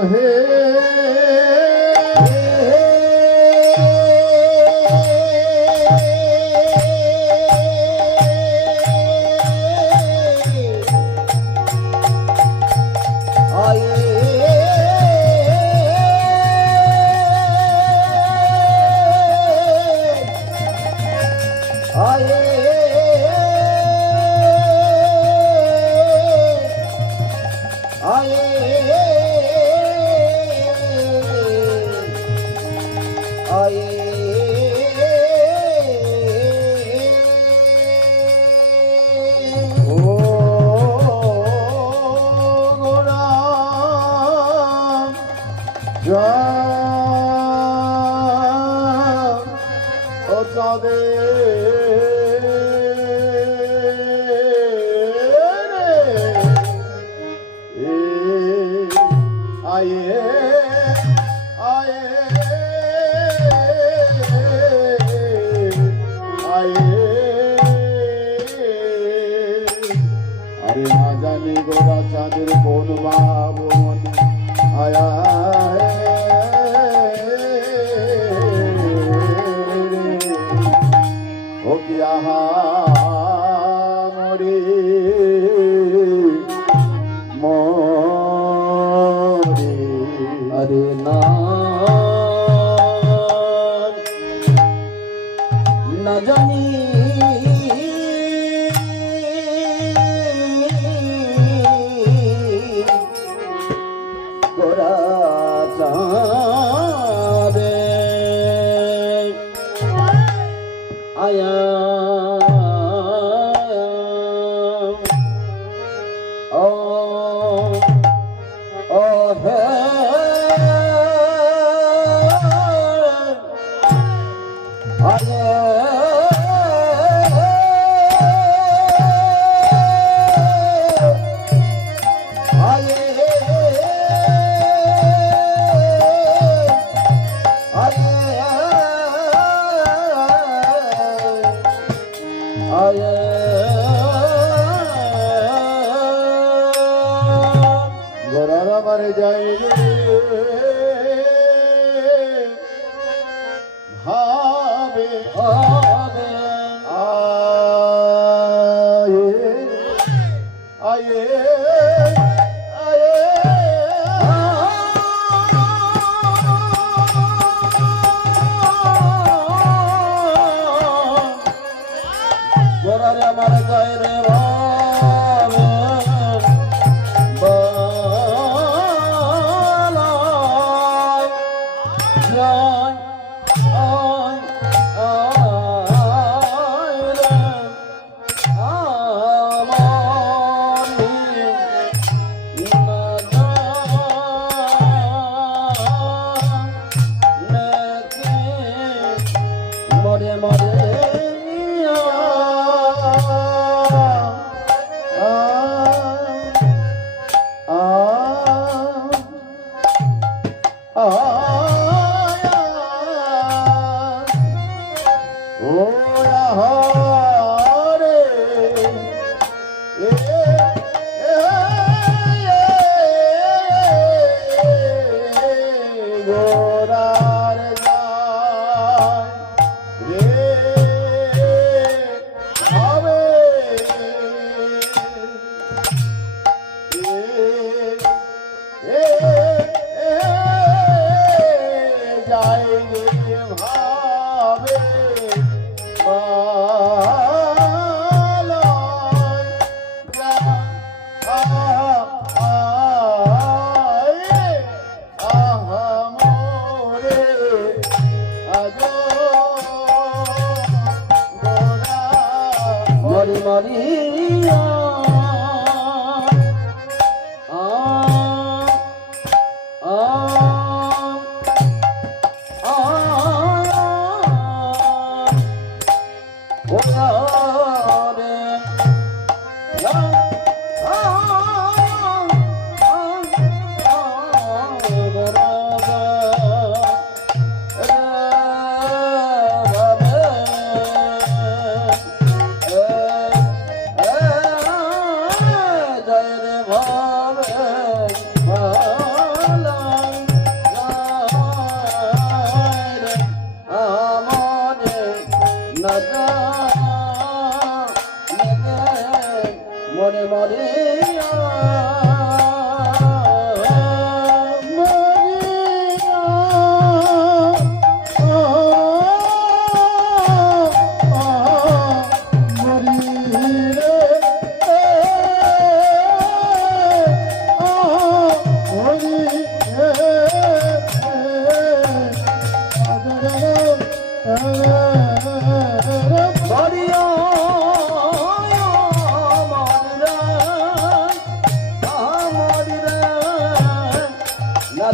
Bala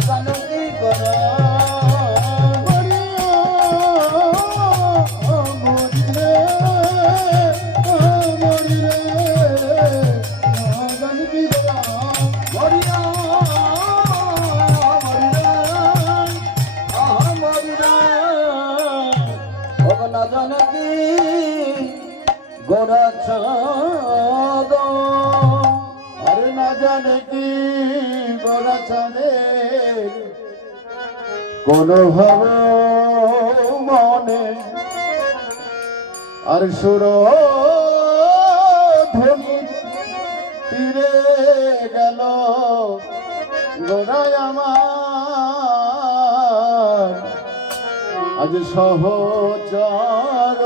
জানো কি করা গোরা চাঁদ আরে না জানে কি গোরা চাঁদের কোন ভাব মনে আর সুর ধ্বনি তীরে গেল গোরায় আমার আজ সহচর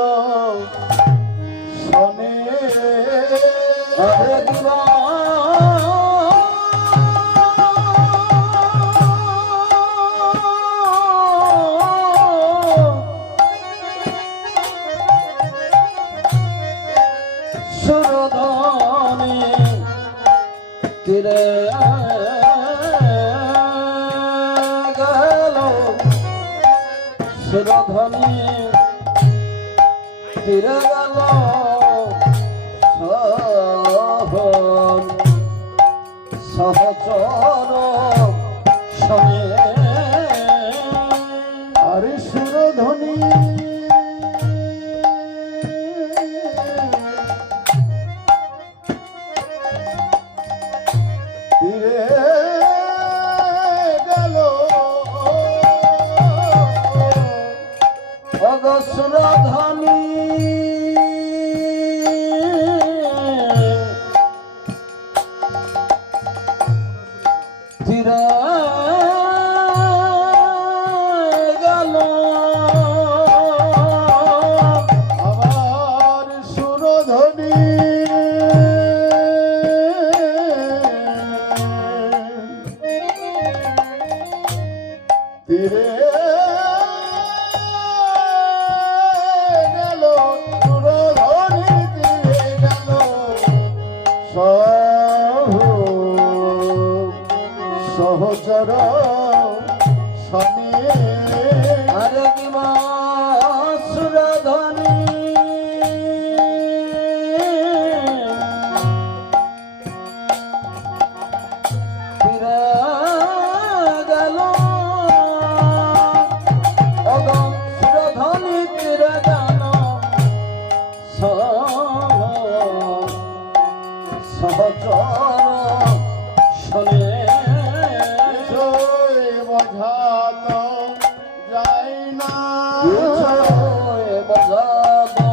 শোনে সুরধনি তীরে গেল সুরধনি তীরে গেল সহচর শোনে আরে সুরধ্বনি তীরে গেল অগ সুরধ্বনি তীরে গেল আমার সুরধ্বনি তীরে গেল সুরধ্বনি তীরে গেল সহচর শোনে আরে কি মা সুরধ্বনি তীরে গেল অগ সুরধ্বনি তীরে গেল সহচর শোনে বোঝাতো যাই না বোঝাতো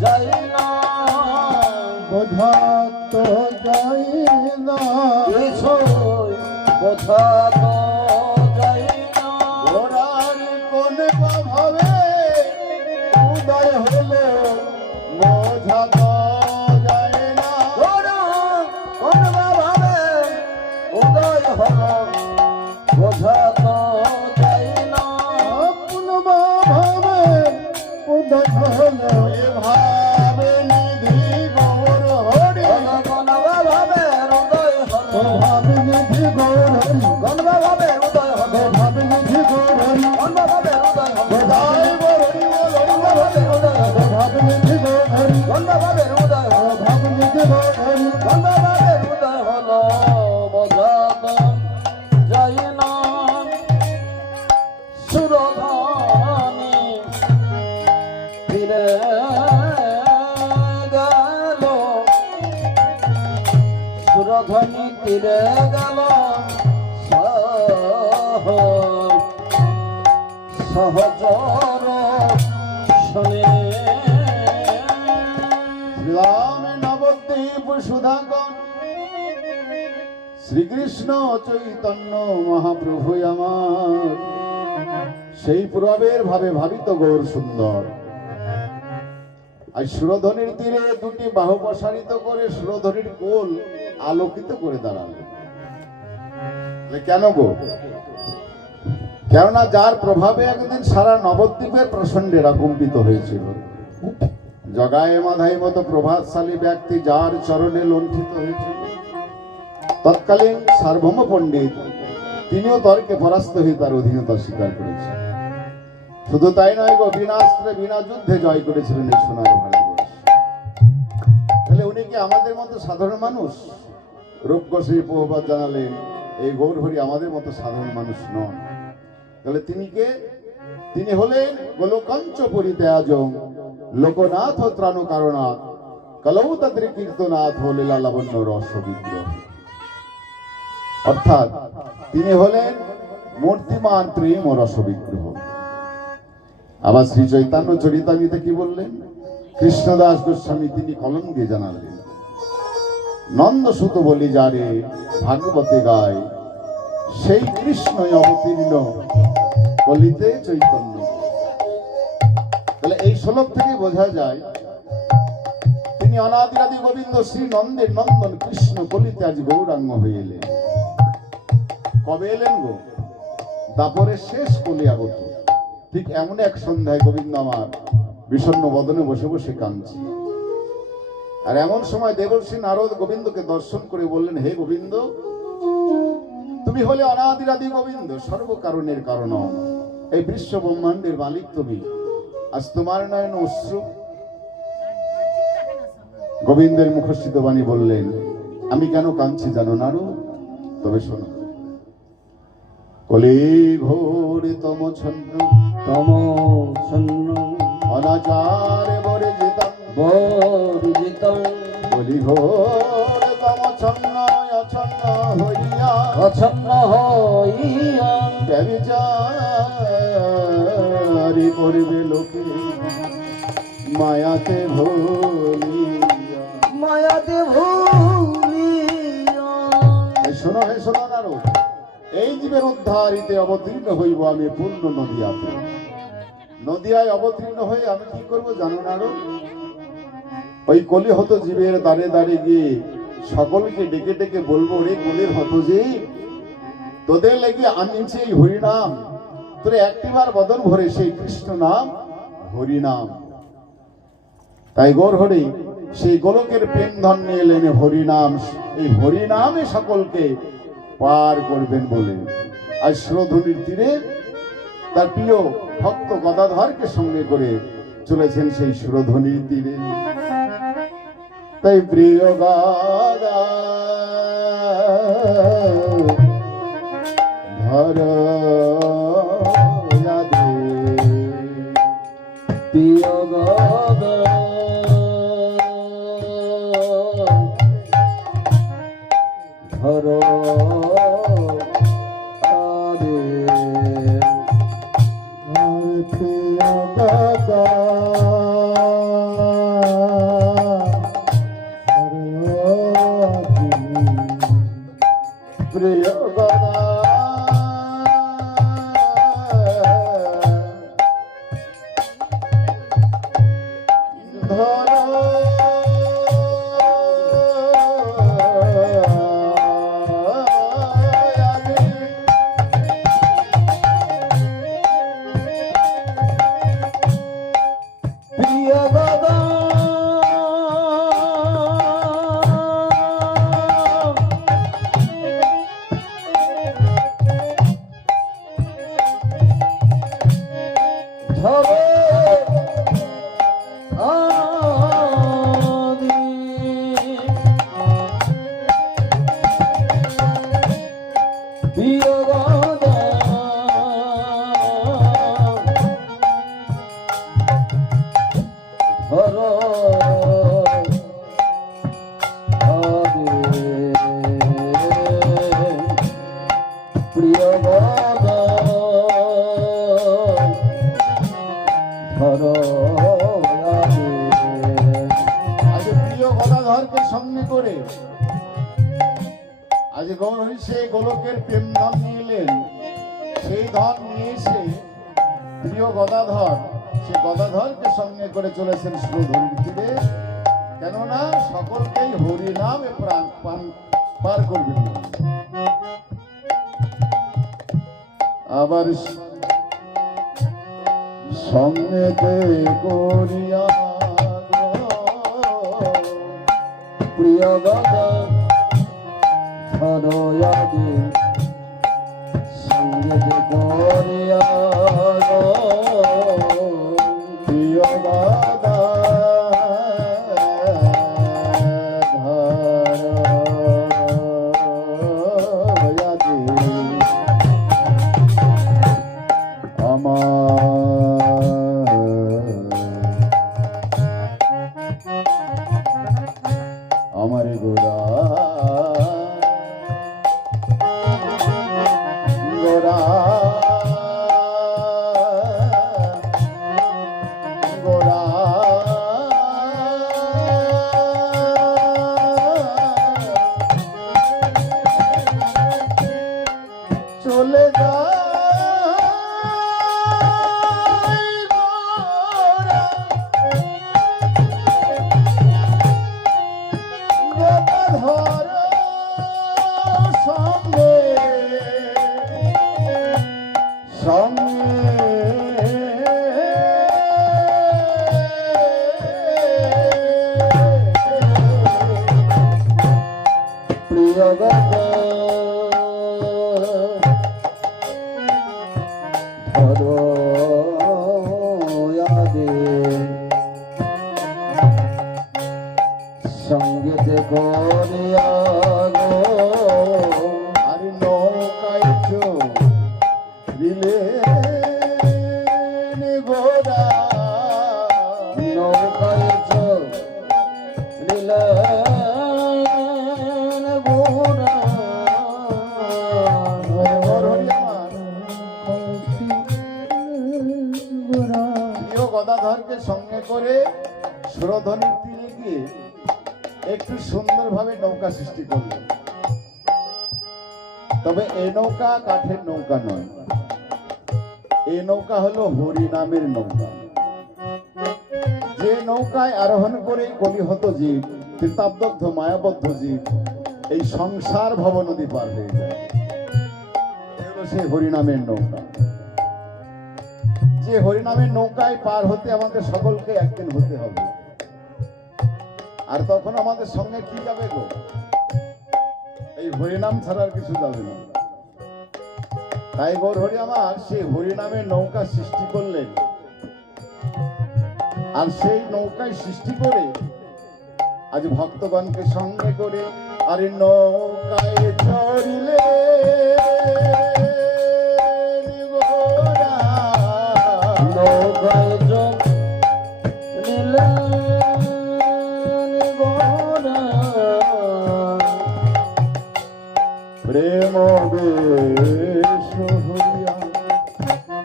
যাই না বোঝাতো যাই না বোঝাতো যাই না গোরার কোন ভাবে উদয় হলো বোঝাতো যাই না গোরা কোন ভাবে উদয় হলো বোঝাতো যাই না কোন ভাবে উদয় হলো ভাবে নিধি গৌর হরি কোন ভাবে উদয় হলো ভাবে নিধি গৌর হরি কোন ভাবে উদয় হলো ভাবে নিধি গৌর হরি কোন ভাবে উদয় হলো দাই গৌরী ভাবে উদয় হলো ভাবে নিধি গৌর হরি কোন ভাবে উদয় হলো ভাবে নিধি গৌর হরি কোন ভাবে উদয় হলো বোঝাতো যাই না সুরধ্বনি তীরে গেল সুরধ্বনি তীরে গেল সহচর শোনে রাম নবদ্বীপ সুধাকর শ্রীকৃষ্ণ চৈতন্য মহাপ্রভু আমার সেই পূর্বের ভাবে ভাবিত গৌর সুন্দর আর সুরধ্বনির তীরে দুটি বাহু প্রসারিত করে সুরধ্বনির কোল আলোকিত করে দাঁড়ালেন। কেন গো? কেননা যার প্রভাবে একদিন সারা নবদ্বীপের প্রচণ্ডেরা কম্পিত হয়েছিল। জগায় মাধাই মতো প্রভাতশালী ব্যক্তি যার চরণে লণ্ঠিত হয়েছিল। তৎকালীন সার্বভৌম পণ্ডিত তিনিও তর্কে পরাস্ত হয়ে তার অধীনতা স্বীকার করেছেন। শুধু তাই নয় গো, বিনা অস্ত্রে বিনা যুদ্ধে জয় করেছিলেন এই সোনার ভারতবর্ষ। তাহলে উনি কি আমাদের মতো সাধারণ মানুষ? রূপকোষী প্রভুপাদ জানালেন এই গৌরহরি আমাদের মতো সাধারণ মানুষ নন। তাহলে তিনি কে? তিনি হলেন গোলকঞ্চ পরিত্যাজং লোকনাথ ত্রাণ কারণাথ কলৌ তত্র কীর্তনাথ লীলা লাবণ্য রস বিগ্রহ। অর্থাৎ তিনি হলেন মূর্তিমান প্রেম ও রস বিগ্রহ। আবার শ্রী চৈতন্য চরিতামৃতে কি বললেন? কৃষ্ণদাস গোস্বামী তিনি কলম দিয়ে জানালেন, নন্দসুত বলি যারে ভাগবতে গায়, সেই কৃষ্ণই অবতীর্ণ কলিতে চৈতন্য। তাহলে এই শ্লোক থেকে বোঝা যায় তিনি অনাদিরাদি গোবিন্দ শ্রী নন্দের নন্দন কৃষ্ণ কলিতে আজ গৌরাঙ্গ হয়ে এলেন। কবে এলেন গো? দাপরের শেষ কলি আগত। ঠিক এমন এক সন্ধ্যায় গোবিন্দ আমার বিষণ্ণ বদনে বসে বসে কাঁদছি। আর এমন সময় দেবর্ষী নারদ গোবিন্দকে দর্শন করে বললেন, হে গোবিন্দ, তুমি হলে অনাদিরাদি গোবিন্দ, সর্বকারণের কারণ, এই বিশ্ব ব্রহ্মাণ্ডের মালিক তুমি, আজ তোমার নয়ন অশ্রু। গোবিন্দের মুখস্থিত বাণী বললেন, আমি কেন কাঁদছি জানো নারদ? তবে শোনো। কলি ঘোর তম ছন্ন অনাচার বর্জিতং কলি ঘোর তম ছন্ন অছন্ন হইয়া ব্যভিচারি করবে লোকে মায়াতে ভুলিয়া। শোনো হে শোনো নারদ, এই জীবের উদ্ধারিতে অবতীর্ণ হইব আমি পূর্ণ নদিয়াতে। নদিয়ায় অবতীর্ণ হয়ে আমি কি করব জানো নারদ? ওই কলি হত জীবের দ্বারে দ্বারে গিয়ে সকলকে ডেকে ডেকে বলবো, রে কলির হত জীব, তোদের লেগে আনিছে এই হরিনাম, তোরে একটিবার বদন ভরে সেই কৃষ্ণ নাম হরিনাম। তাই গৌরহরি সেই গোলকের প্রেম ধন নিয়ে এলেন হরিনাম। এই হরিনামে সকলকে পার করবেন বলে আজ সুরধুনির তীরে তার প্রিয় ভক্ত গদাধরকে সঙ্গে করে চলেছেন সেই সুরধুনির তীরে। তাই প্রিয় গদাধর প্রিয় গদাধর সঙ্গে করে আজ গৌরহরি সেই গোলকের প্রেম ধন নিয়ে এলেন। সেই ধন নিয়ে এসে প্রিয় গদাধর সে গদাধরকে সঙ্গে করে চলেছেন সুরধুনির তীরে। কেননা সকলকেই হরি নামে পার করবেন। আবার সঙ্গেতে করিয়া প্রিয় গদাধর সঙ্গীত করিয়া প্রিয় দাদা আমার গোরা গোরা গোরা চলে যা সঙ্গীত করিয়া গো আর নৌকায় চলিলে গোরা নৌকায় চলিলে গোরা প্রিয় গদাধরকে সঙ্গে করে সুরধ্বনির তীরে গিয়ে একটু সুন্দরভাবে নৌকা সৃষ্টি করলেন। তবে এই নৌকা কাঠের নৌকা নয়, এই নৌকা হলো হরি নামের নৌকা। যে নৌকায় আরোহণ করে কলিহত জীব, ত্রিতাবদগ্ধ মায়াবদ্ধ জীব এই সংসার ভব নদী পার হয়ে যায়, এগুলো সেই হরিনামের নৌকা। যে হরিনামের নৌকায় পার হতে আমাদের সকলকে একদিন হতে হবে, আর তখন আমাদের সঙ্গে কি যাবে গো? এই হরিনাম ছাড়া আর কিছু যাবে না। তাই গৌর হরি আমার সেই হরিনামের নৌকা সৃষ্টি করলেন, আর সেই নৌকায় সৃষ্টি করে আজ ভক্তগণকে সঙ্গে করে আর নৌকায় চড়িলে নৌকায় চড়িলে প্রেম বেশ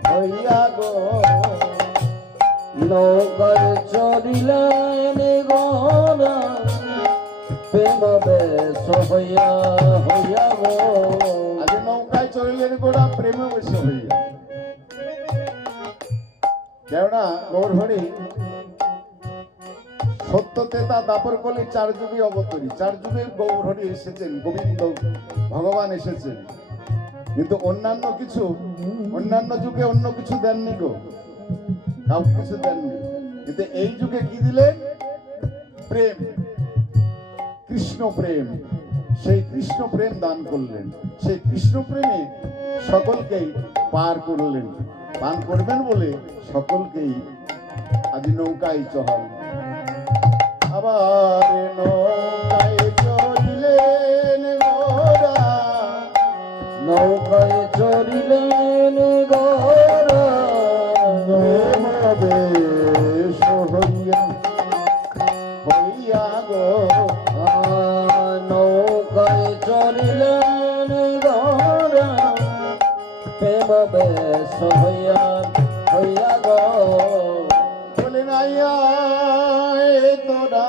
হইয়া গো নৌকায় চড়িলেন গোরা প্রেম বেশ হইয়া হইয়া গো আজ নৌকায় চড়িলেন গোরা প্রেম বেশ হইয়া। কেননা গৌর হরি সত্য তেতা দাপর কলি চার যুগে অবতরী, চার যুগে গৌর হরি এসেছেন, গোবিন্দ ভগবান এসেছেন, কিন্তু অন্যান্য যুগে অন্য কিছু দেননি গো, কাউকে কিছু দেননি। কিন্তু এই যুগে কি দিলেন? প্রেম, কৃষ্ণ প্রেম। সেই কৃষ্ণ প্রেম দান করলেন, সেই কৃষ্ণ প্রেমে সকলকেই পার করলেন, পান করবেন বলে সকলকেই আজ নৌকায় চহাল। আবার নৌকায় চড়িলেন গোরা, নৌকায় চড়িলেন গোরা প্রেম বেশ হইয়া হইয়া গো নৌকায় চড়িলেন গোরা প্রেম বেশ হইয়া হইয়া গো বলেন আইয়া তোরা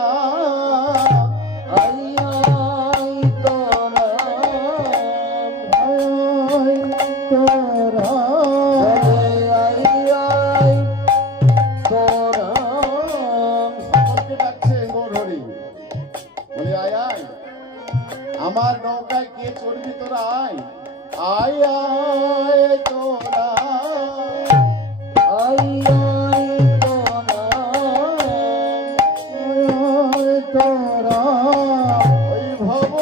আমার নৌকায় কে চড়বি তোরা? আয় আয় আয় তোরা আয় তোরা ওই ভব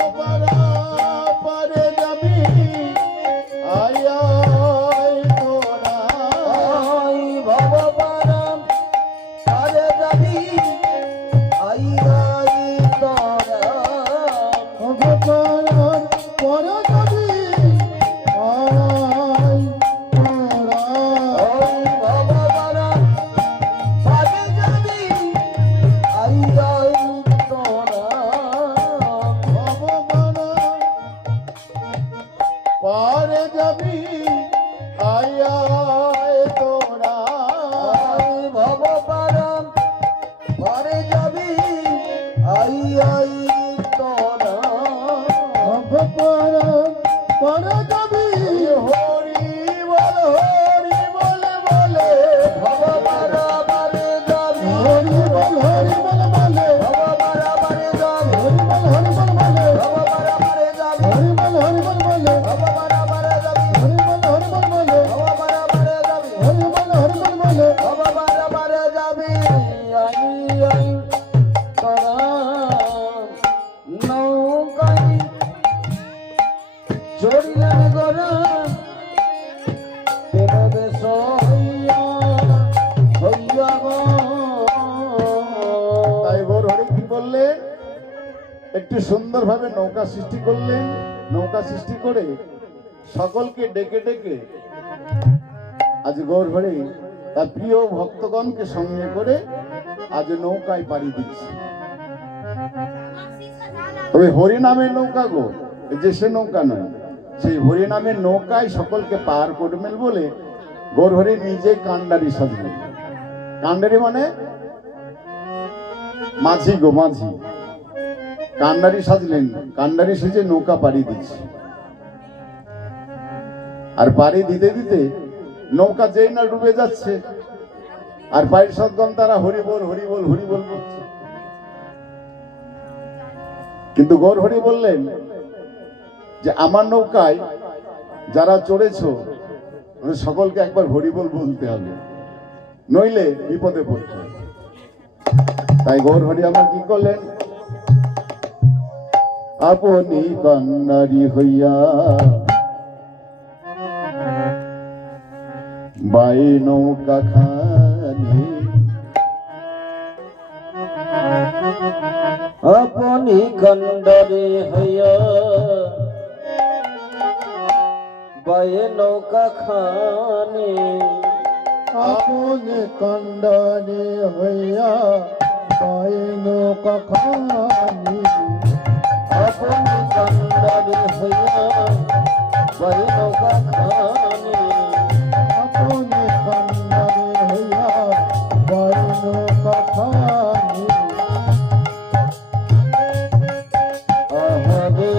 পারে যাবি। আয় পারে যাবি আয় আয় তোরা ভব পারাম পারে যাবি আই আই তোরা ভব পারে যাবি হরি বল বলে ভব পারা পারে যাবি হরি বল বলে ভব পারা পারে যাবি হরি বল বলে ভব পারা পারে যাবি হরি বল বলে ভব পারা পারে যাবি হরি বল বলে ভব পারা পারে যাবি হরি বল বলে ভব পারা পারে যাবি আই আই তোরা নৌকায় চড়িলেন গোরা দেশ হইয়া হইয়া গো তাই গৌর হরি কি করলেন একটি সুন্দরভাবে নৌকা সৃষ্টি করলেন নৌকা সৃষ্টি করে সকলকে ডেকে ডেকে আজ গৌর হরি তার প্রিয় ভক্তগণকে সঙ্গে করে আজ নৌকায় পাড়ি দিচ্ছে তবে হরি নামের নৌকা গো এই যে সে নৌকা নয় সেই হরি নামের নৌকায় সকলকে পার করবেন বলে গৌর হরি নিজে কান্ডারি সাজলেন কান্ডারি মানে মাঝি গো মাঝি কান্ডারি সাজলেন কান্ডারি সেজে নৌকা পাড়ি দিচ্ছে আর পাড়ি দিতে দিতে নৌকা যেই না ডুবে যাচ্ছে আর বাইর সদগণ তারা হরি বল বলছে কিন্তু গৌর হরি বললেন যে আমার নৌকায় যারা চড়েছ সকলকে একবার হরি বল বলতে হবে নইলে বিপদে পড়তে হবে। তাই গৌর হরি আমার কি করলেন আপনি কান্নারি হইয়া বাই নৌকা খানি আপনি কন্ডরে হইয়া বায়ে নৌকা খানে আপনি কান্ডারি হইয়া বাই নৌকা খানি আপনি কন্ডরে হইয়া বায়ে নৌকা খানে আপনি কান্ডারি হইয়া বাই নৌকা খানি আহারে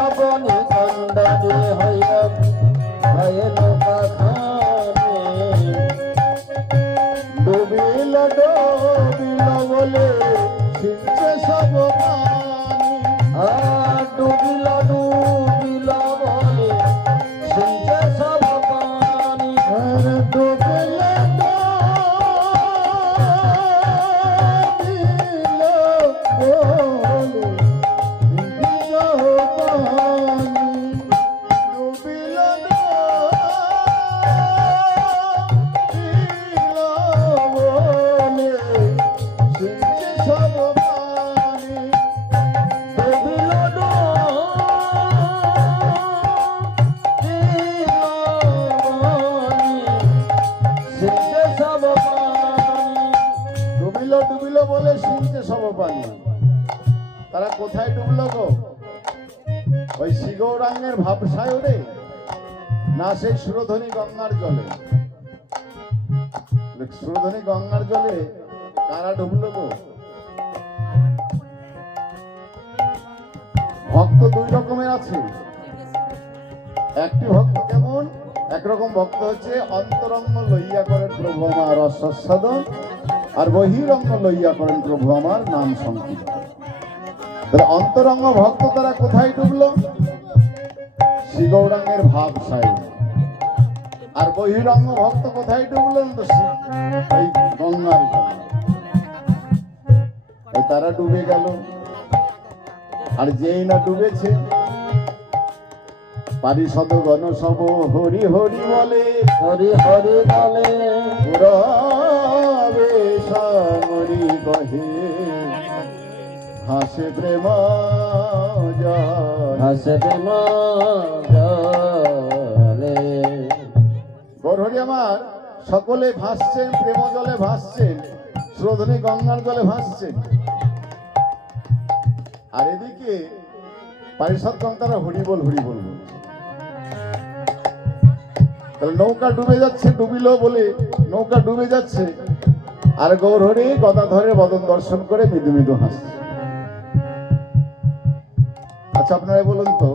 আপনি কন্ডরে হইয়া বায়ে নৌকা খানে ডুবিল বলে শিখছে সব পানি ডুবিল ডুবিল বলে শুনছে সব পানি ডুবিল ডুবিল শুনছে সব পানি ডুবিল বলে শিখছে সব পানি তারা কোথায় ডুবলো গো ওই শিগৌরাঙ্গের ভাবসায়রে না সেই সুরধ্বনি গঙ্গার জলে সুরধ্বনি গঙ্গার জলে কারা ডুবলো গো ভক্ত দুই রকমের আছে একটি ভক্ত কেমন একরকম ভক্ত হচ্ছে অন্তরঙ্গ লইয়া করেন প্রভু আমার রসস্বাদন আর বহিরঙ্গ লইয়া করেন প্রভু আমার নাম সংকীর্তন তাহলে অন্তরঙ্গ ভক্ত তারা কোথায় ডুবলো শ্রীগৌরাঙ্গের ভাব সাই আর বহিরঙ্গ ভক্ত কোথায় ডুবলেন তো এই গঙ্গার জলে এই তারা ডুবে গেল আর যেই না ডুবেছে পারিষদ গণ সব হরি হরি বলে হরি হরি বলে পুরবে সামরি কহে হাসে প্রেম জল হাসে প্রেম জল আমার সকলে ভাসছেন, প্রেম জলে ভাসছেন, শ্রোধনী গঙ্গার জলে ভাসছেন। আর এদিকে পারিষদ তারা হরিবল হরিবল বলছে। তাহলে নৌকা ডুবে যাচ্ছে, ডুবিল বলে নৌকা ডুবে যাচ্ছে, আর গৌরহরি গদাধরের বদন দর্শন করে মৃদু মৃদু হাসছে। আচ্ছা আপনারা বলুন তো,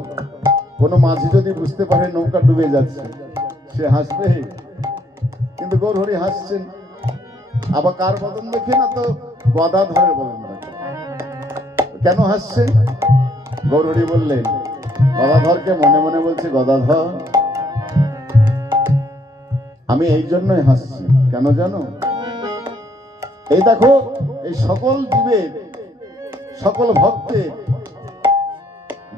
কোন মাঝি যদি বুঝতে পারে নৌকা ডুবে যাচ্ছে, সে হাসবে? কিন্তু গৌরহরি হাসছেন। আবার কার বদন দেখে? না তো গদাধরের বদন দেখে। কেন হাসছেন? গৌরহরি বললেন, গদাধরকে মনে মনে বলছে, গদাধর আমি এই জন্যই হাসছি। কেন জানো? এই দেখো, এই সকল জীবের, সকল ভক্তের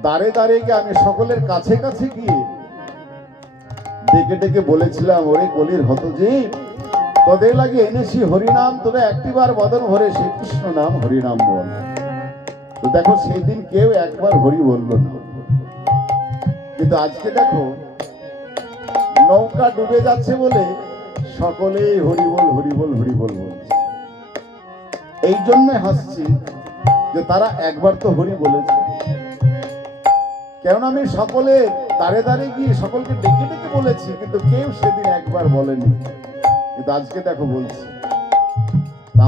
দাঁড়ে দাঁড়িয়ে গিয়ে আমি সকলের কাছে কাছে গিয়ে ডেকে ডেকে বলেছিলাম, ওরে কলির হতজীব, তোদের লাগে এনেছি হরিনাম, তোরা একটিবার বদন ভরে শ্রীকৃষ্ণ নাম হরিনাম বল। তো দেখো, সেই দিন কেউ একবার হরি বলল না। কিন্তু আজকে দেখো, নৌকা ডুবে যাচ্ছে বলে সকলেই হরিবল হরিবল হরিবল বলছে। এই জন্য হাসছি যে তারা একবার তো হরি বলেছে। কেননা আমি সকলে দাঁড়ে দাঁড়িয়ে গিয়ে সকলকে ডেকে ডেকে বলেছি, কিন্তু কেউ সেদিন একবার বলেনি। কিন্তু আজকে দেখো বলছি।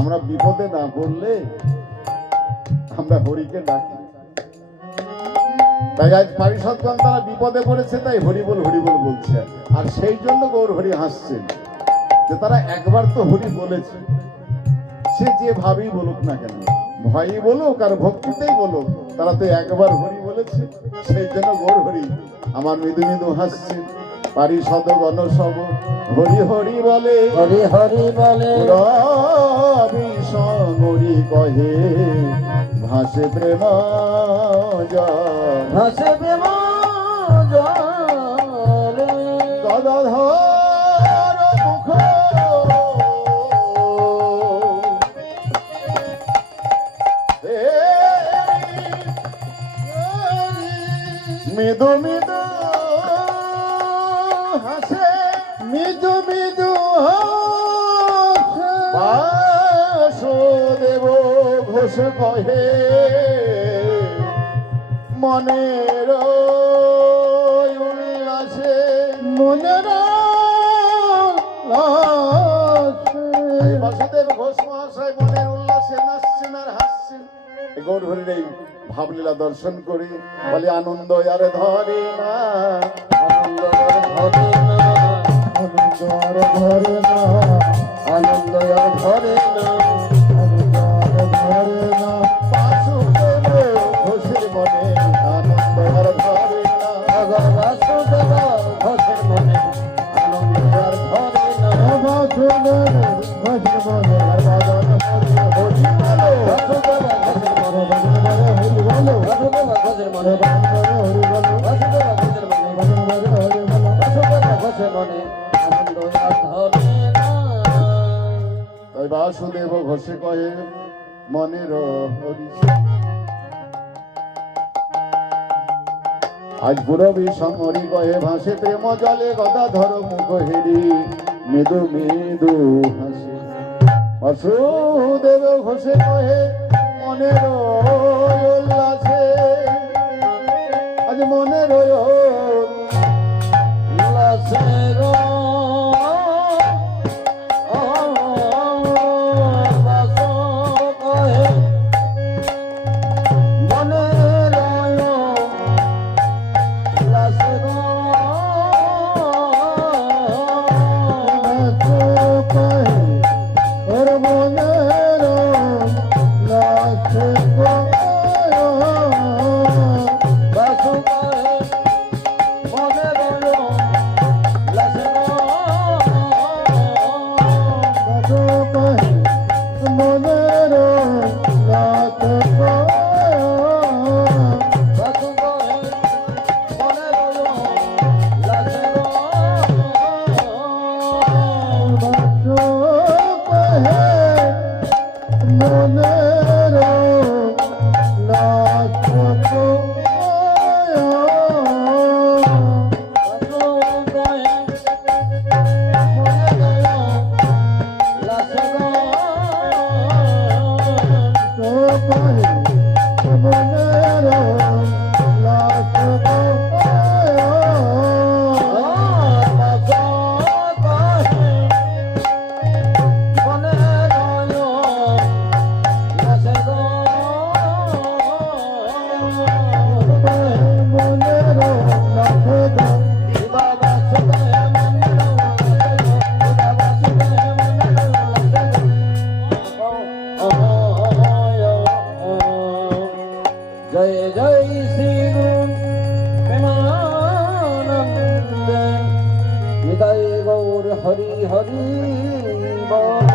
আমরা বিপদে না পড়লে আমরা হরিকে ডাকি। তাই আজ পারিষদগণ তারা বিপদে পড়েছে, তাই হরিবল হরিবল বলছে। আর সেই জন্য গৌর হরি হাসছেন যে তারা একবার তো হরি বলেছে। সে যে ভাবেই বলুক না কেন, ভয়ই বলুক আর ভক্তিতেই বলুক, তারা তো একবার হরি বলেছে। সেই জন্য গৌর হরি আমার মৃদু মৃদু হাসছে। পারিষদ গণ সব হরি হরি বলে, হরি হরি বলে, রবি সঙ্গরি কহে ভাসে প্রেম জল, ভাসে প্রেম জলে। গদাধর মুখ মৃদু মৃদু হাসে, মৃদু মৃদু হাসে। বাসুদেব ঘোষ কহে মনের উল্লাসে, মনের উল্লাসে। বাসুদেব ঘোষ মহাশয় মনের উল্লাসে নাচছেন আর হাসছেন। গৌর হরির এই ভাবলীলা দর্শন করে বলে, আনন্দ আর ধরে না, আনন্দ আর ধরে না, আনন্দ আর ধরে না, আনন্দ আর ধরে না, আনন্দ আর ধরে না। বাসুদেব ঘোষের মনে আনন্দ আর ধরে না, অগর বাসুদেব ঘোষের মনে আনন্দ আর ধরে না। বাসুদেব ঘোষের মনে আর বাদন হরি হরি বলো, বাসুদেব ঘোষের মনে বাদন হরি বলো, বাসুদেব ঘোষের মনে বাদন হরি বলো, বাসুদেব ঘোষের মনে বাদন হরি বলো, বাসুদেব ঘোষের মনে আনন্দ আর ধরে না। তাই বাসুদেব ঘোষে কহে মনের হরি। আজ পুরবী সমরি কহে ভাসে প্রেম জলে, গদাধর মুখ হেরি মৃদু মৃদু হাসে। বাসুদেব ঘোষে কহে মনের উল্লাসে, আজ মনের উল্লাসে গো বাসু কহে মনের উল্লাসে গো বাসু কহে ওর মনের উল্লাসে গো বাসু কহে হরি হরি বল।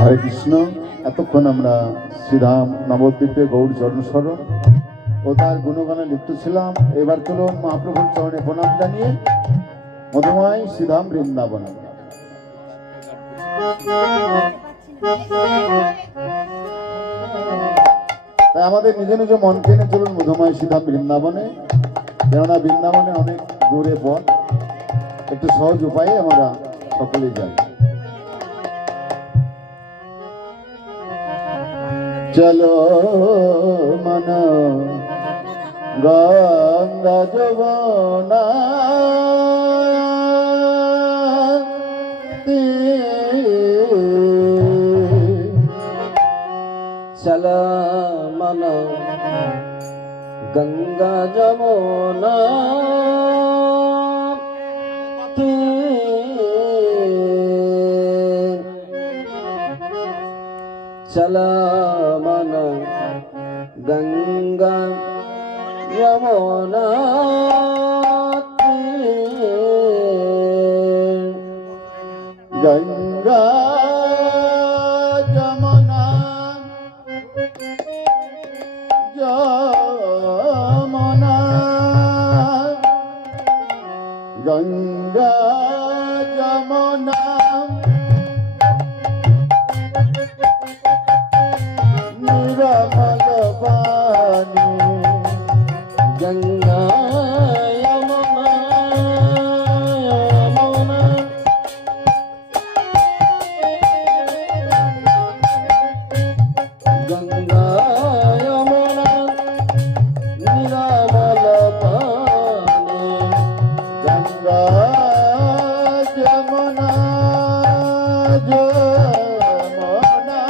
হরে কৃষ্ণ। এতক্ষণ আমরা শ্রীধাম নবদ্বীপে গৌর চরণস্মরণ ও তার গুণগানে লিপ্ত ছিলাম। এবার চলুন মহাপ্রভুর চরণে প্রণাম জানিয়ে মধুময় শ্রীধাম বৃন্দাবন। তাই আমাদের নিজ নিজ মন টেনে চলুন মধুময় শ্রীধাম বৃন্দাবনে, কেননা বৃন্দাবনে অনেক দূরে পথ, একটু সহজ উপায়ে আমরা সকলেই যাই। চলো মন গঙ্গা যমুনা চল মন গঙ্গা যমুনা চল মন গঙ্গা যমুনা গঙ্গা যমুনা যমুনা গঙ্গা যমুনা নিরমল পানি গঙ্গা যমুনা যমুনা গঙ্গা যমুনা নিরমল পানি গঙ্গা যমুনা যমুনা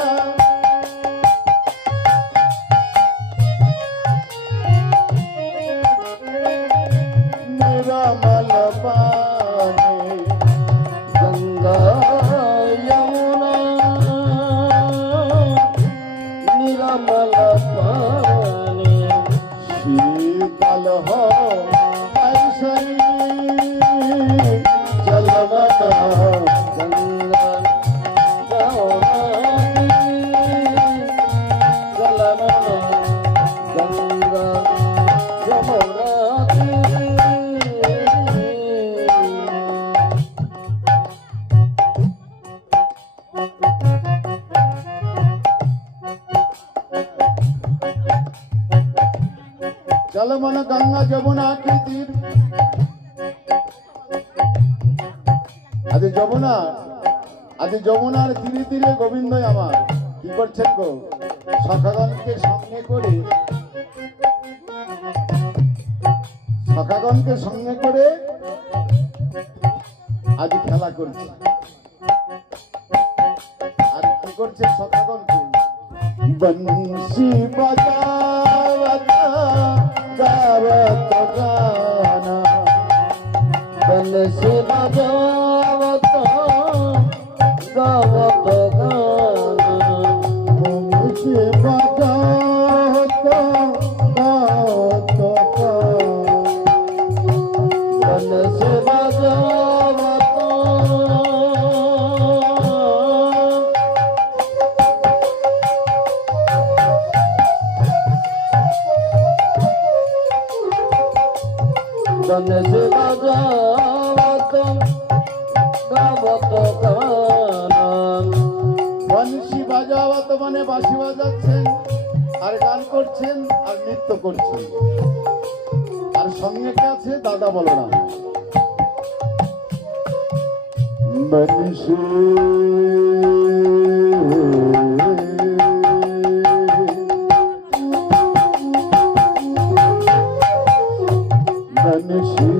নিরমল পানি গঙ্গা যমুনা নিরমল পানি শীতল হই জলমত গঙ্গা যমুনা জলমন গঙ্গা যমুনা চলো মন গঙ্গা যমুনা কি তীর। আজ যমুনার তীরে তীরে গোবিন্দ আমার কি করছেন গো, সখাগণকে সঙ্গে করে আজ খেলা করছে। আর কি করছে সখাগণকে, বংশী বাজাওয়াতা গাওয়াত গানা বনসি বাজাওয়াত গাওয়াত গানা বংশী বাজাওয়াত গাওয়াত গানা বনসি বাজাওয়াত বনসি বাজাওয়াত গাবত গান বংশী বাজাওয়াত মানে বাঁশি বাজাচ্ছেন আর গান করছেন আর নৃত্য করছেন। আর সঙ্গে কে আছে? দাদা বলরাম। বংশী বংশী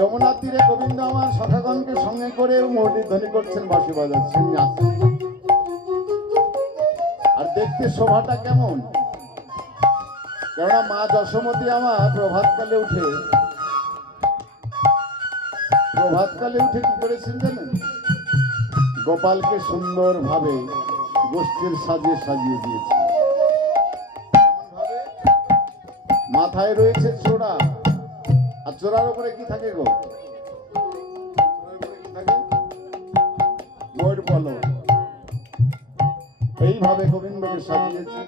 যমুনা তীরে গোবিন্দ আমার সখাগণকে সঙ্গে করে মৌলিক ধ্বনি করছেন, বাঁশি বাজাচ্ছেন। আর দেখতে শোভাটা কেমন! কেননা মা যশোমতী আমার প্রভাতকালে উঠে কি করেছেন জানেন? গোপালকে সুন্দর ভাবে গোষ্ঠীর সাজিয়ে দিয়েছে। মাথায় রয়েছে চূড়া, আর চূড়ার উপরে কি থাকে গো? ময়ূর পলক। এইভাবে গোবিন্দকে সাজিয়েছে।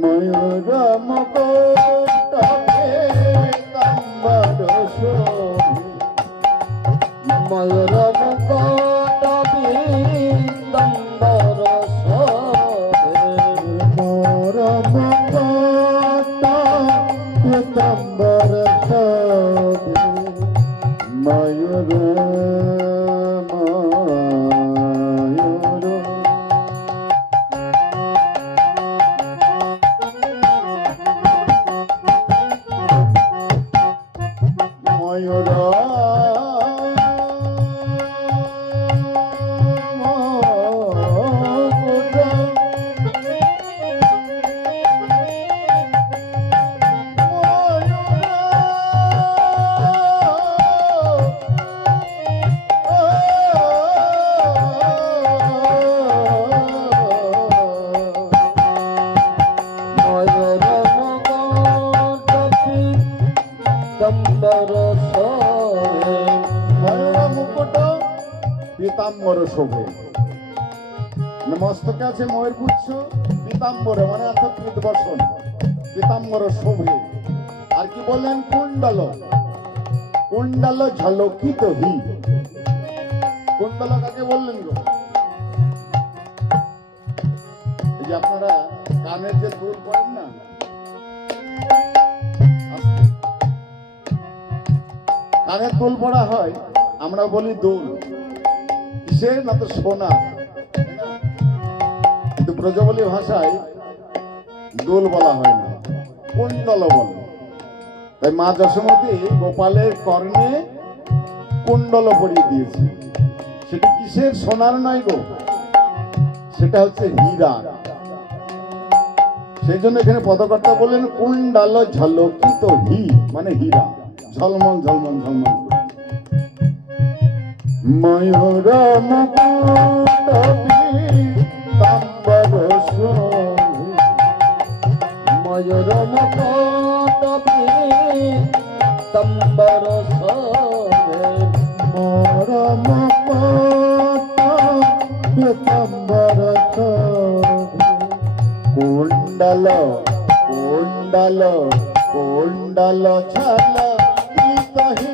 ময়ূর মুকুটে তাম্বর শোভে, ময়ূর মুকুটে তাম্বর শোভে, মোর মুকুটে তাম্বর শোভে, ময়ূর পীতাম্বর শোভে। মস্তকে আছে ময়ূর পুচ্ছ, পীতাম্বর মানে অর্থাৎ পীতবসন, পীতাম্বর শোভে। আর কি বললেন? কুণ্ডল, কুণ্ডল ঝলকিত হি। কুণ্ডল কাকে বললেন গো? এই যে আপনারা কানের যে দুল পড়েন না, কানের দুল পড়া হয়, আমরা বলি দুল। কিসের? না তো সোনা। কিন্তু ব্রজবলী ভাষায় দুল বলা হয় না, কুণ্ডল বলে। তাই মা যশোমতী গোপালের কর্ণে কুণ্ডল পরিয়ে দিয়েছে। সেটা কিসের? সোনার নয় গো, সেটা হচ্ছে হীরা। সেই জন্য এখানে পদকর্তা বললেন কুণ্ডাল ঝলকিত হি, মানে হীরা, ঝলমল ঝলমল ঝলমল। ময়ূর মুকুটে তাম্বর শোভে, ময়ূর মুকুটে তাম্বর শোভে, মোর মুকুটে তাম্বর শোভে, কুণ্ডল কুণ্ডল কুণ্ডল ঝলকিত হি,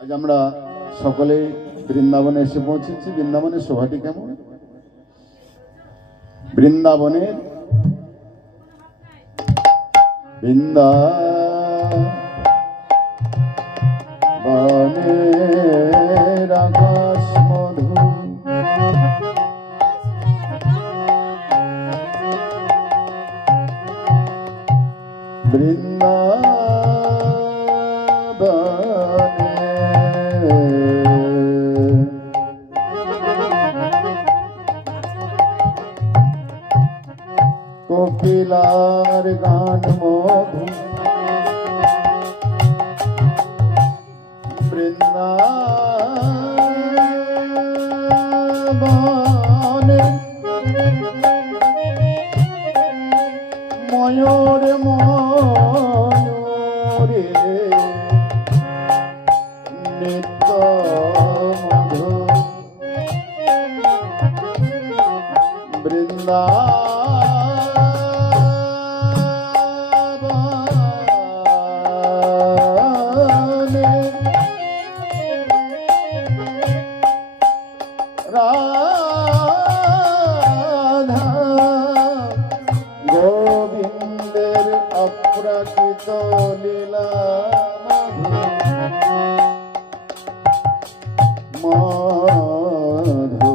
আজ আমরা সকলে বৃন্দাবনে এসে পৌঁছেছি। বৃন্দাবনের শোভাটি কেমন? বৃন্দাবনের বনের আকাশ মধু কোকিলার গান মধু বৃন্দাবনে ময়ূরে ময়ূরে নিত্য মধু বৃন্দাবনে রাধা গোবিন্দের অপ্রাকৃত লীলা মধু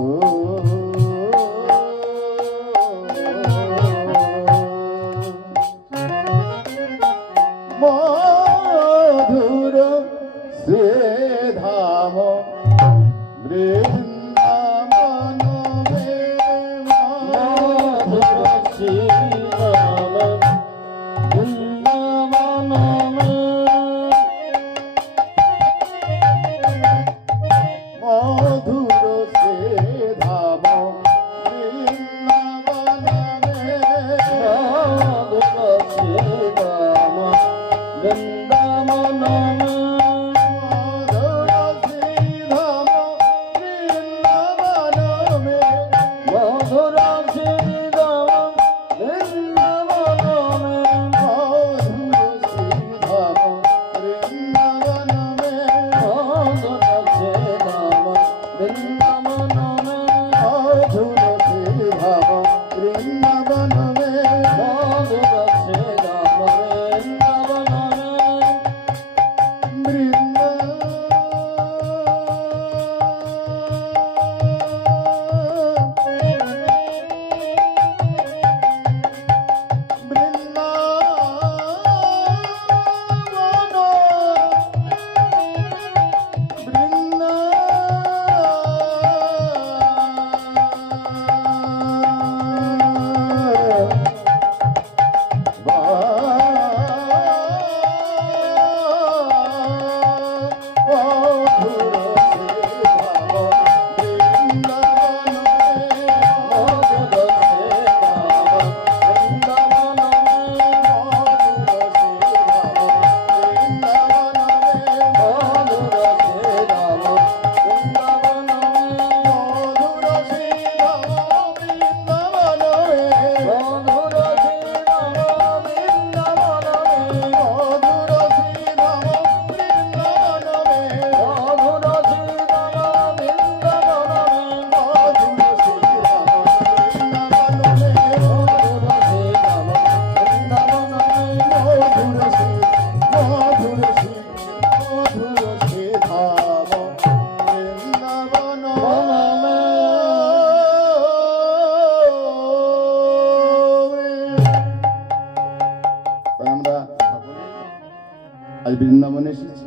বৃন্দাবনে এসেছি।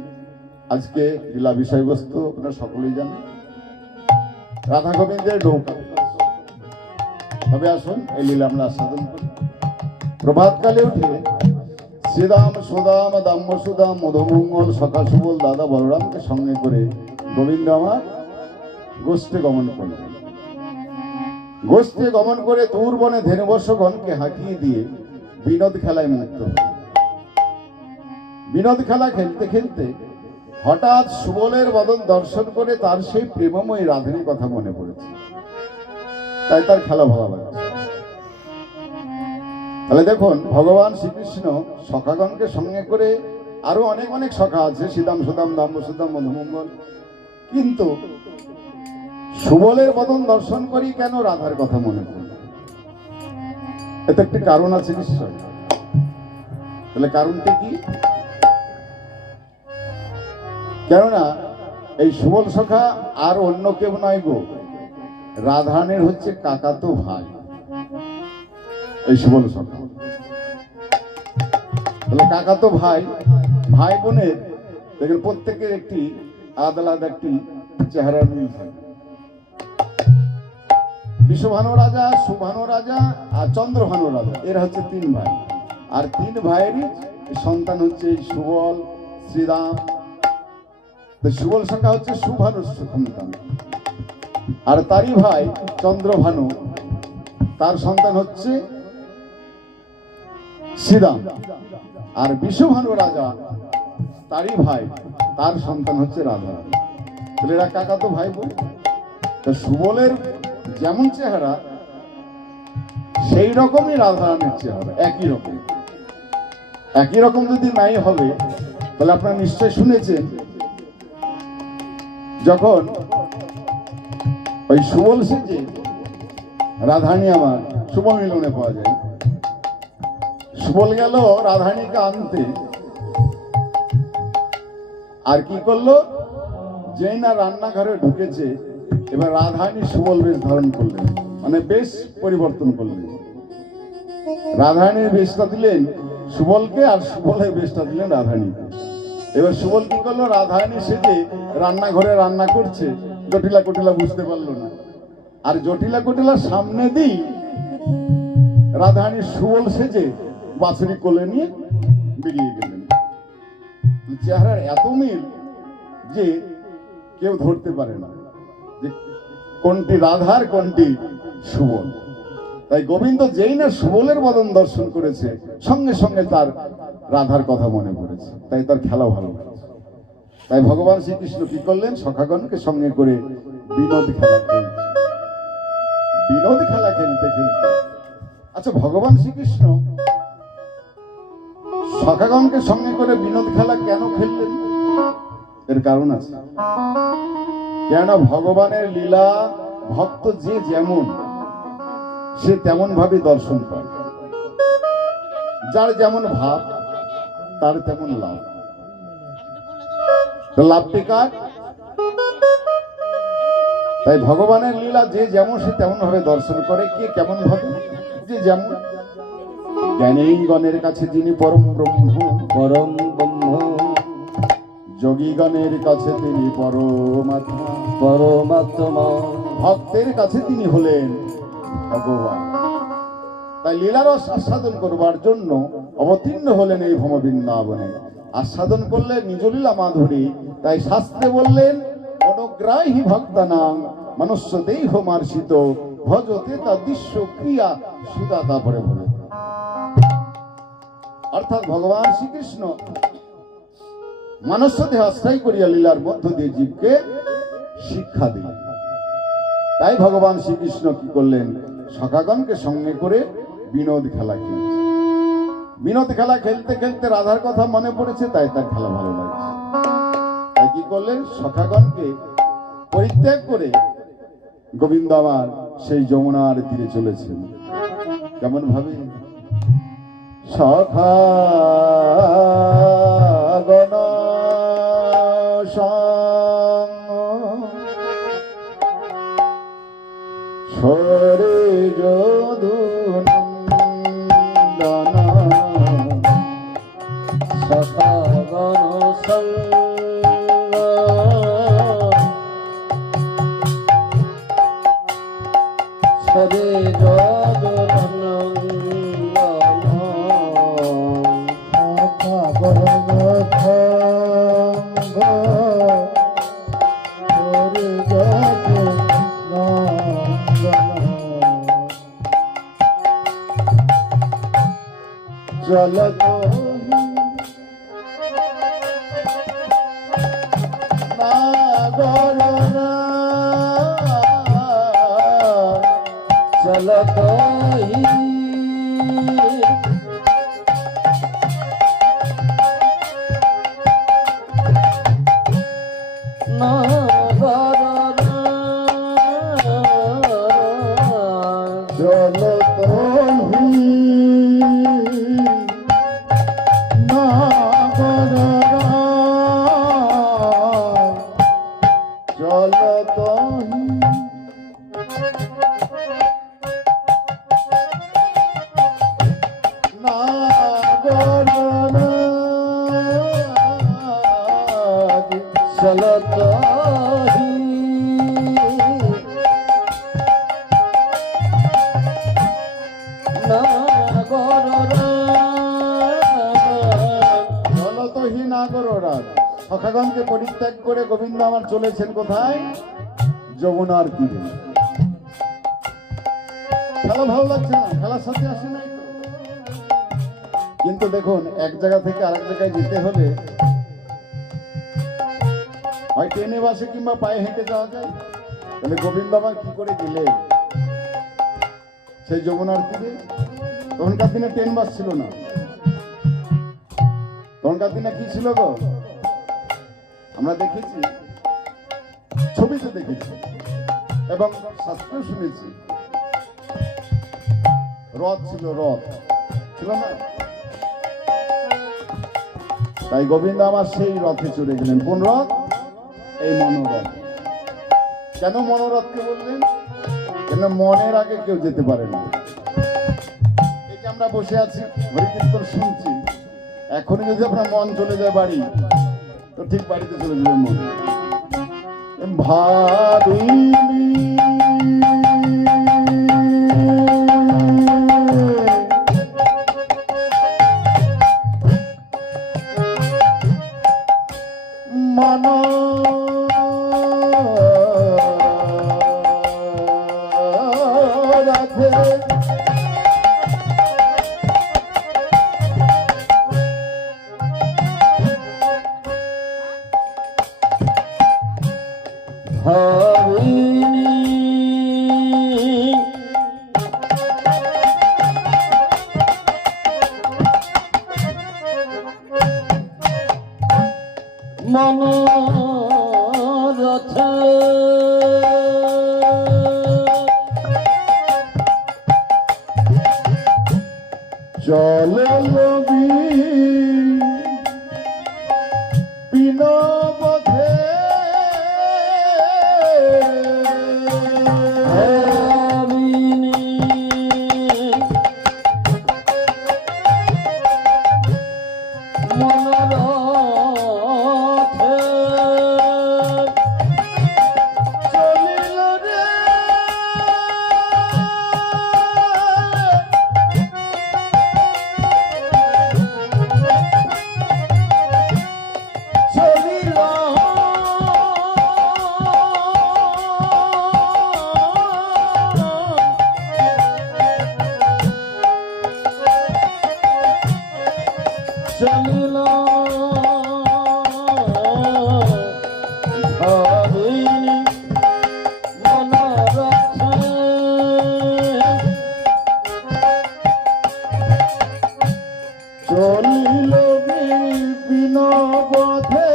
আজকে লীলা বিষয়বস্তু আপনারা সকলেই জানেন, রাধা গোবিন্দের নৌকা। তবে আসুন এই লীলা আমরা আস্বাদন করি। প্রভাতকালে উঠে শ্রীদাম সুদাম দাম্য সুদাম মধুমঙ্গল সখা সুবল দাদা বলরামকে সঙ্গে করে গোবিন্দ আমার গোষ্ঠে গমন করলেন। গোষ্ঠে গমন করে দূর বনে ধেনুবর্ষগণকে হাঁকিয়ে দিয়ে বিনোদ খেলায় মুক্ত হলেন। বিনোদ খেলা খেলতে খেলতে হঠাৎ সুবলের বদন দর্শন করে তার সেই প্রেমময়ী রাধারীর কথা মনে পড়েছে, তাই তার খেলা ভালো লাগছে। তাহলে দেখুন, ভগবান শ্রীকৃষ্ণ সখাগণকে সঙ্গে করে, আরো অনেক অনেক সখা আছে, সীতাম সুদাম দাম্য সুদাম মধুমঙ্গল, কিন্তু সুবলের বদন দর্শন করি কেন রাধার কথা মনে পড়ল? এতে একটি কারণ আছে নিশ্চয়। তাহলে কারণটি কি? কেননা এই সুবল সখা আর অন্য কেউ নয় গো, রাধারানীর হচ্ছে কাকাতো ভাই এই সুবল সখা। তাহলে কাকাতো ভাই, ভাই বোনের দেখেন প্রত্যেকের একটি আলাদা আলাদা একটি চেহারার মিল থাকে। বিশ্বভানু রাজা, সুভানু রাজা আর চন্দ্রভানু রাজা, এরা হচ্ছে তিন ভাই। আর তিন ভাইয়েরই সন্তান হচ্ছে সুবল, শ্রীরাম। সুবল সখা হচ্ছে সুভানুর সন্তান, আর তারই ভাই চন্দ্রভানু, তার সন্তান হচ্ছে শ্রীরাম। আর বিশ্বভানু রাজা, তারই ভাই, তার সন্তান হচ্ছে রাধা। এরা কাকাতো ভাই বোন। সুবলের যেমন চেহারা সেই রকমই রাধারানীর চেহারা, একই রকম। একই রকম যদি নাই হবে, তাহলে আপনারা নিশ্চয় শুনেছেন যখন ওই সুবল সেজে রাধারানী আমার শুভ মিলনে পাওয়া যায়। সুবল গেল রাধারানীকে আনতে, আর কি করলো, যেই না রান্নাঘরে ঢুকেছে, এবার রাধারানী সুবল বেশ ধারণ করলেন, মানে বেশ পরিবর্তন করলেন। রাধারানীর বেশটা দিলেন সুবলকে, আর সুবলের বেশটা দিলেন রাধারানীকে। এবার সুবল কি করলো, রাধারানী সেজে রান্নাঘরে রান্না করছে, জটিলা কটিলা বুঝতে পারলো না। আর জটিলা কটিলা সামনে দিই রাধারানী সুবল সেজে বাছুরি কোলে নিয়ে বেরিয়ে গেলেন। চেহারার এত মিল যে কেউ ধরতে পারে না যে কোনটি রাধার কোনটি সুবল। তাই গোবিন্দ যেই না সুবলের বদন দর্শন করেছে, সঙ্গে সঙ্গে তার রাধার কথা মনে পড়েছে, তাই তার খেলা ভালো লাগছে। তাই ভগবান শ্রীকৃষ্ণ কি করলেন, সখাগণকে সঙ্গে করে বিনোদ খেলা খেলছে। বিনোদ খেলা খেলতে খেলতে, আচ্ছা ভগবান শ্রীকৃষ্ণ সখাগণকে সঙ্গে করে বিনোদ খেলা কেন খেললেন? এর কারণ আছে। কেননা ভগবানের লীলা ভক্ত যে যেমন, সে তেমন ভাবে দর্শন পায়। যার যেমন ভাব তার তেমন লাভ। লাভটি কার? তাই ভগবানের লীলা যে যেমন, সে তেমন ভাবে দর্শন করে। কে কেমন ভাবে? যে যেমন। জ্ঞানীগণের কাছে যিনি পরম ব্রহ্ম, পরম ব্রহ্ম, যোগীগণের কাছে তিনি পরমাত্মা, পরমাত্মা, ভক্তের কাছে তিনি হলেন ভগবান। তাই লীলারস আস্বাদন করবার জন্য অবতীর্ণ হলেন এই ভ্রম বৃন্দাবনে। আস্বাদন করলেন নিজ লীলা মাধুরী। তাই শাস্ত্রে বললেন, অনুগ্রাহী ভক্তানাং মনুষ্য দেহ মার্ষিত ভজতে তা দৃশ্য ক্রিয়া সুদা। তারপরে বলে, অর্থাৎ ভগবান শ্রীকৃষ্ণ মনুষ্য দেহ আশ্রয় করিয়া লীলার মধ্য দিয়ে জীবকে শিক্ষা দিলেন। তাই ভগবান শ্রীকৃষ্ণ কি করলেন, সখাগণকে সঙ্গে করে বিনোদ খেলা খেলছে। বিনোদ খেলা খেলতে খেলতে রাধার কথা মনে পড়েছে, তাই তার খেলা ভালো লাগছে। তাই কি করলেন, সখাগণকে পরিত্যাগ করে গোবিন্দ আমার সেই যমুনার তীরে চলেছেন। কেমন ভাবে, সখাগণ সরে যদুনন্দন, সখাগণ চলত চলত সখাগণকে পরিত্যাগ করে গোবিন্দ আমার চলেছেন কোথায়? যমুনার তীরে। খেলা ভালো লাগছে না, খেলার সাথে আসে নাই তো। কিন্তু দেখুন, এক জায়গা থেকে আরেক জায়গায় যেতে হলে হয় ট্রেনে বাসে কিংবা পায়ে হেঁটে যাওয়া যায়। তাহলে গোবিন্দ আমার কি করে গেলেন সেই যমুনার তীরে? তখনকার দিনে ট্রেন বাস ছিল না। তখনকার দিনে কি ছিল গো? আমরা দেখেছি, ছবিতে দেখেছি এবং শাস্ত্রে শুনেছি, রথ ছিল, রথ ছিল না? তাই গোবিন্দ আমার সেই রথে চড়ে গেলেন। কোন রথ? এই মনোরথ। কেন মনোরথকে বললেন? কেন মনের আগে কেউ যেতে পারে না। এই যে আমরা বসে আছি, হরিকীর্তন শুনছি, এখনই যদি আপনার মন চলে যায় বাড়ি, তো ঠিক বাড়িতে চলে যাবে মন। ভাবিনি মন রাধে মনোরথ চলো বিনবধে চলিল ভাবিনি মনোরথ চলিল বিনবধে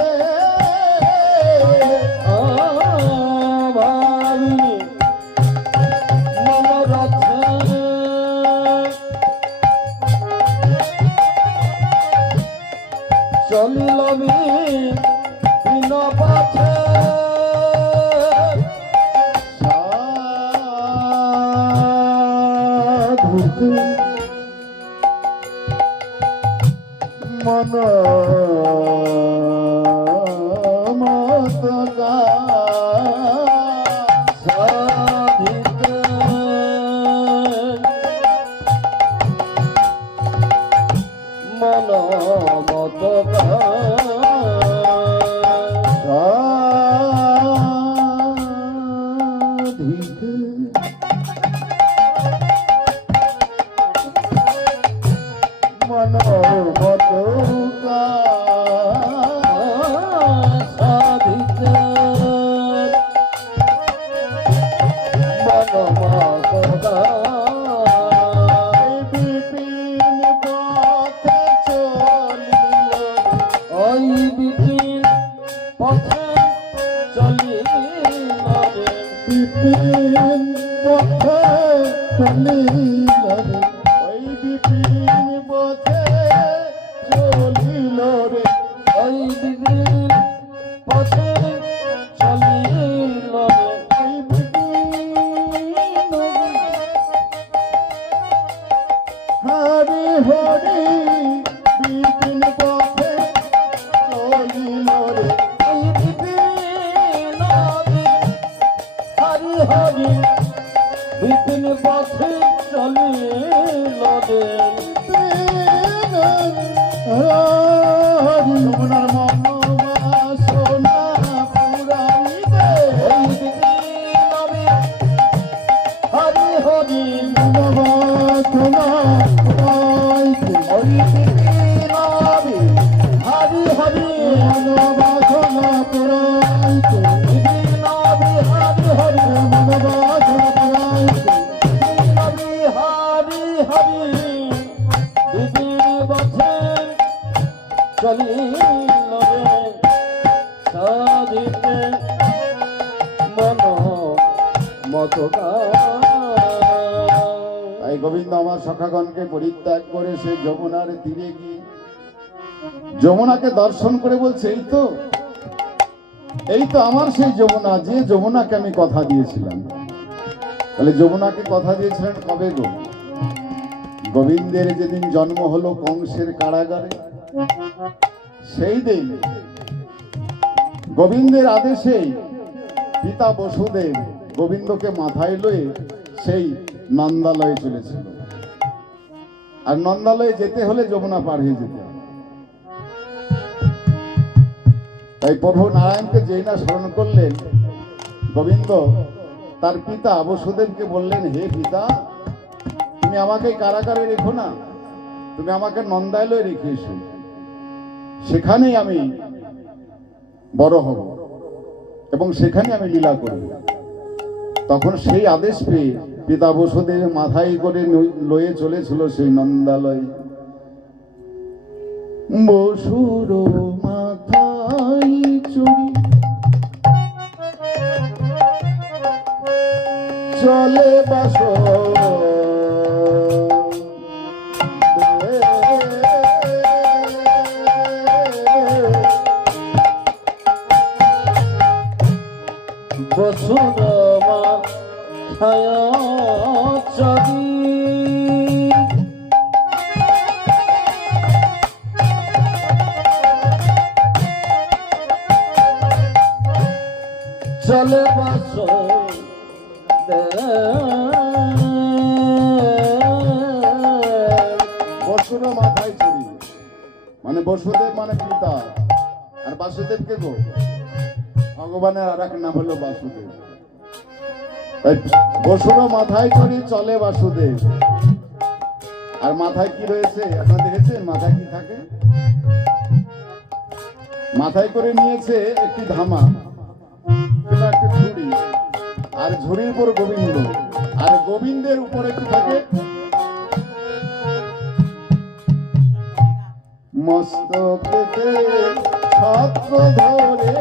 ভাবিনি মনোরথ চলিল বিনবধ সাধু মন মত সাধিত মন মত সাধিত মন পথে চলিল রে বিপিন পথে চলিল রে ওই বিপিন পথে চলিল রে ওই বিপিন পথে চলিল রে ওই বিপিন হরি হরি বিপিন পথে চলিল রে ওই বিপিন হরি হরি বিপিন পথে চলিল রে যমুনার মনোবাসনা পুরাইবে ওই বিপিন হরি হরি মনোবাসনা পুরাইবে ওই বিপিন হরি হরি মনোবাসনা পুরাইবে বিপিন হরি হরি মনোবাসনা পুরাইবে হরি হরি বিপিন পথে চলিল রে সাধিতে মন মত তাই গোবিন্দ আমার সখাগণকে পরিত্যাগ করে সে যমুনার তীরে গিয়ে যমুনাকে দর্শন করে বলছে এই তো আমার সেই যমুনা, যে যমুনাকে আমি কথা দিয়েছিলাম। তাহলে যমুনাকে কথা দিয়েছিলেন কবে গো? গোবিন্দের যেদিন জন্ম হলো কংসের কারাগারে, সেই দিন গোবিন্দের আদেশে পিতা বসুদেব গোবিন্দকে মাথায় লয়ে সেই নন্দালয়ে চলেছিল। আর নন্দালয়ে যেতে হলে যমুনা পার হয়ে যেতে হবে। তাই প্রভু নারায়ণকে যেই না স্মরণ করলেন, গোবিন্দ তার পিতা বসুদেবকে বললেন, হে পিতা, তুমি আমাকে কারাগারে রেখো না, তুমি আমাকে নন্দালয়ে রেখে এসো, সেখানেই আমি বড় হব এবং সেখানে আমি লীলা করব। তখন সেই আদেশ পেয়ে পিতা বসুদেব মাথায় করে লয়ে চলেছিল সেই নন্দালয়। বসুর মাথায় চড়ি চলে বাস বসুরমা ছায়া চলি চলে বাস বসুর মাথায় চড়ি মানে বসুদেব মানে পিতা, আর বাসুদেব কে গো? ভগবানের আর এক নাম হলো বাসুদেব। তাই বসুর মাথায় চড়ি চলে বাসুদেব। আর মাথায় কি রয়েছে আপনারা দেখেছেন? মাথায় কি থাকে? মাথায় করে নিয়েছে একটি ধামা, একটি ঝুড়ি, আর ঝুড়ির উপর গোবিন্দ, আর গোবিন্দের উপরে কি থাকে? মস্তকেতে ছত্র ধরে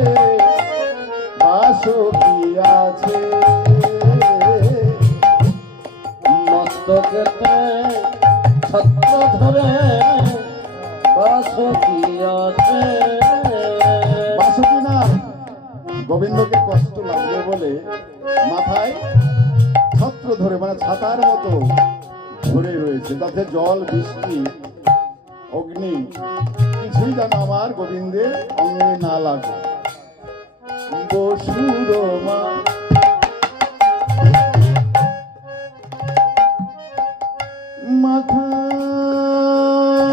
বাসকি আছে, মস্তকেতে ছত্র ধরে বাসকি আছে। বাসকি না, গোবিন্দকে কষ্ট লাগবে বলে মাথায় ছত্র ধরে মানে ছাতার মতো ধরে রয়েছে, তাতে জল বৃষ্টি অগ্নি কিছুই যেন আমার গোবিন্দের অঙ্গে না লাগে। বসুর মা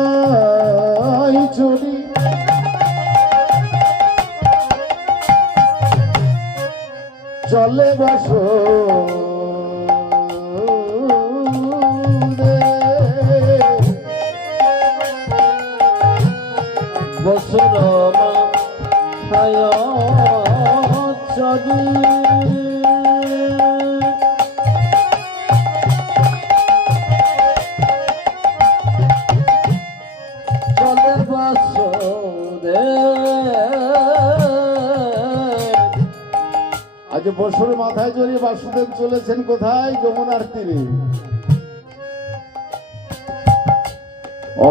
মাথায় চড়ি চলে বাসো বসুরমা ছায়া চলি চলে বাসুদেব যে বসুর মাথায় জড়িয়ে বাসুদেব চলেছেন কোথায়? যমুনার তীরে।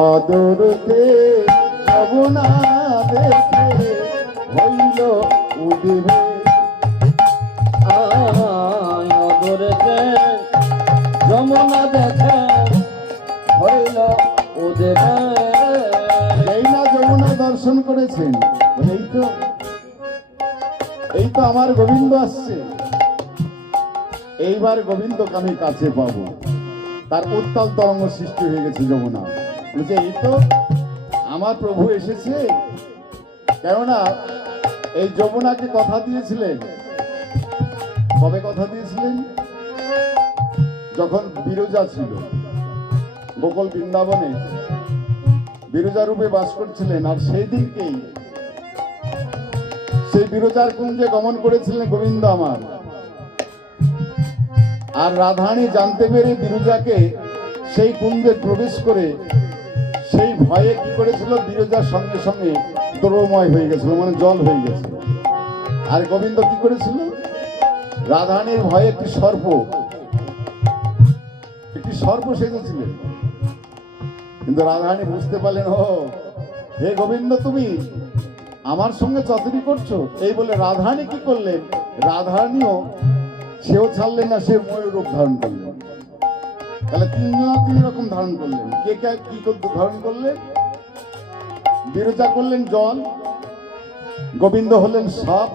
অদূরতে যমুনা দেখে হইল উদিবে। অদূরেতে যমুনা দেখে হইল উদিবে। এই না যমুনা দর্শন করেছেন, বলে এই তো আমার গোবিন্দ আসছে, এইবার গোবিন্দকে আমি কাছে পাবো। তার উত্তাল তরঙ্গ সৃষ্টি হয়ে গেছে যমুনা। বলছে এই তো আমার প্রভু এসেছে। কেননা এই যমুনাকে কথা দিয়েছিলেন। কবে কথা দিয়েছিলেন? যখন বিরজা ছিল গোকুল বৃন্দাবনে, বিরজা রূপে বাস করছিলেন। আর সেই দিনকেই সেই বিরজার কুঞ্জে গমন করেছিলেন গোবিন্দ আমার। আর রাধারানী জানতে পেরে বিরজাকে সেই কুঞ্জে প্রবেশ করে সেই ভয়ে কি করেছিল, বিরজার সঙ্গে সঙ্গে দ্রবময় হয়ে গেছিল, মানে জল হয়ে গেছিল। আর গোবিন্দ কি করেছিল? রাধারানীর ভয়ে একটি সর্প সেজেছিলেন। কিন্তু রাধারানী বুঝতে পারলেন, ও হে গোবিন্দ তুমি আমার সঙ্গে চতুরি করছো। এই বলে রাধারানী কি করলেন? রাধারানীও সেও ছাড়লেন না, সে ময়ূর রূপ ধারণ করলেন। তাহলে তিন রকম ধারণ করলেন। কে কে কি ধারণ করলেন? বিরজা করলেন জল, গোবিন্দ হলেন সাপ,